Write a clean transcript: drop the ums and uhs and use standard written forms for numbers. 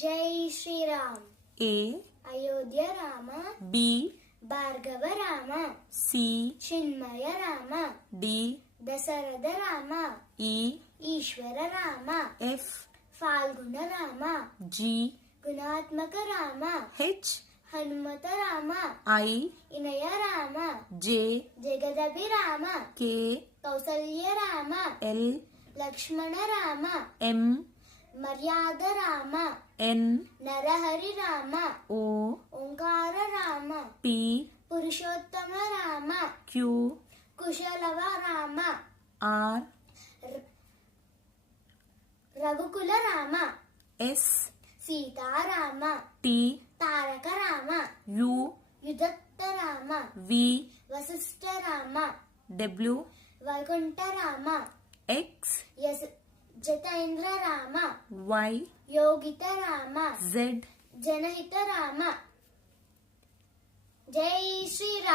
జై Sriram. A Ayodhya Rama. B Bhargava Rama. C Chinmaya Rama. D Dasharatha Rama. E Eshwara Rama. F Phalguna Rama. G గుణాత్మక Rama. H Hanumat Rama. I Inaya Rama. J జగదభి Rama. K Kaushalya Rama. L Lakshmana Rama. M మర్యాద Rama. N Narahari Rama. O ఓంకార Rama. P Purushottama Rama. Q Kushalava Rama. R రఘుకుల Rama. S Sitarama. T Taraka Rama. U యుధత్త Rama. V Vashishtha Rama. W Vaikuntha Rama. X జతేంద్ర Rama. Y Yogita Rama. Z జనహిత Rama. జై శ్రీరామ్.